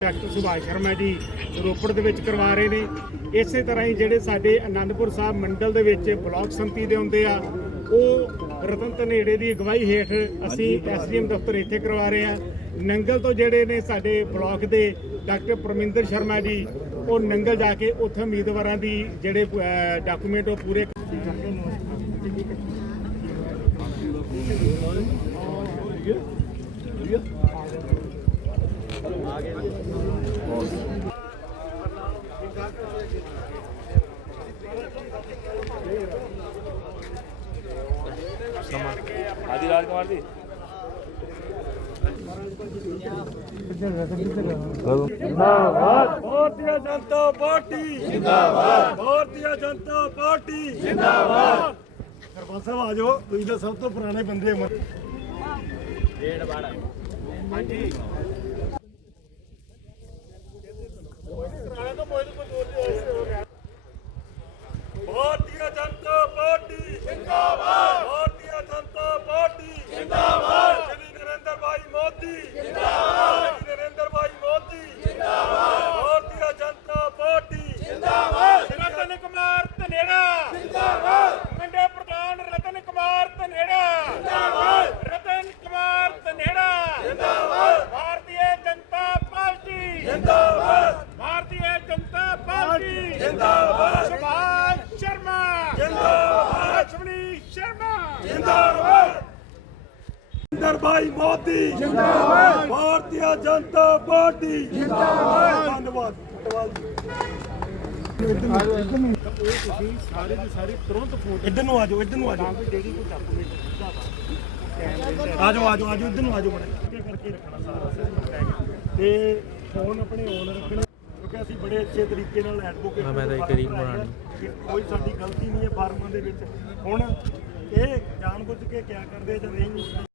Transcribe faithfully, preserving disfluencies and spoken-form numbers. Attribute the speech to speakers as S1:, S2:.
S1: Doctor Subhash Sharma ਜੀ ਰੋਪੜ ਦੇ ਵਿੱਚ ਕਰਵਾ ਰਹੇ ਨੇ। ਇਸੇ ਤਰ੍ਹਾਂ ਹੀ ਜਿਹੜੇ ਸਾਡੇ ਆਨੰਦਪੁਰ ਸਾਹਿਬ ਮੰਡਲ ਦੇ ਵਿੱਚ ਬਲਾਕ ਸੰਮਤੀ ਦੇ ਹੁੰਦੇ ਆ, ਉਹ ਰਤਨ ਧਨੇੜੇ ਦੀ ਅਗਵਾਈ ਹੇਠ ਅਸੀਂ ਐਸਡੀਐਮ ਦਫ਼ਤਰ ਇੱਥੇ ਕਰਵਾ ਰਹੇ ਆ। ਨੰਗਲ ਤੋਂ ਜਿਹੜੇ ਨੇ ਸਾਡੇ ਬਲਾਕ ਦੇ ਡਾਕਟਰ ਪਰਮਿੰਦਰ ਸ਼ਰਮਾ ਜੀ, ਉਹ ਨੰਗਲ ਜਾ ਕੇ ਉੱਥੇ ਉਮੀਦਵਾਰਾਂ ਦੀ ਜਿਹੜੇ ਡਾਕੂਮੈਂਟ ਉਹ ਪੂਰੇ
S2: आदि राजकुमार जी
S1: जिंदाबाद भारतीय जनता पार्टी, जिंदाबाद भारतीय जनता पार्टी, जिंदाबाद। सरपंच साहब आ जाओ, तुम तो सब तो पुराने बंदे हो। हाँ जी भारतीय जनता पार्टी जिंदाबाद, भारतीय जनता पार्टी जिंदाबाद, श्री नरेंद्र भाई मोदी जिंदाबाद, श्री नरेंद्र भाई मोदी जिंदाबाद, भारतीय जनता पार्टी जिंदाबाद। रतन कुमार धनेड़ा जिंदाबाद, मंडे प्रधान रतन कुमार धनेड़ा जिंदाबाद, रतन कुमार धनेड़ा जिंदाबाद, भारतीय जनता पार्टी जिंदाबाद, भारतीय जनता पार्टी जिंदाबाद, सुभाष शर्मा जिंदाबाद, लक्ष्मणी शर्मा जिंदाबाद, नरेंद्र भाई मोदी जिंदाबाद, भारतीय जनता पार्टी जिंदाबाद। धन्यवाद। ਸਾਰੇ ਦੇ ਸਾਰੇ ਤੁਰੰਤ ਫੋਨ ਇੱਧਰ ਨੂੰ ਆ ਜਾਓ, ਇੱਧਰ ਨੂੰ ਆ ਜਾਓ, ਜਿਹੜੀ ਕੋਈ ਡਾਕੂਮੈਂਟ ਆ ਜਾਓ ਆ ਜਾਓ ਆ ਜਾਓ ਇੱਧਰ ਨੂੰ ਆ ਜਾਓ, ਬੜਾ ਕਰਕੇ ਰੱਖਣਾ ਸਾਰਾ ਸਿਸਟਮ ਲੈ ਕੇ ਤੇ ਫੋਨ ਆਪਣੇ ਔਨ ਰੱਖਣੇ, ਕਿਉਂਕਿ ਅਸੀਂ ਬੜੇ ਅੱਛੇ ਤਰੀਕੇ ਨਾਲ ਐਡਵੋਕੇਟ ਮੈਂ ਤਾਂ ਕਰੀਬ ਬਣਾਣੀ, ਕੋਈ ਸਾਡੀ ਗਲਤੀ ਨਹੀਂ ਹੈ ਫਾਰਮਾਂ ਦੇ ਵਿੱਚ। ਹੁਣ ਇਹ ਜਾਣ ਬੁੱਝ ਕੇ ਕਿਆ ਕਰਦੇ ਜਾਂ ਨਹੀਂ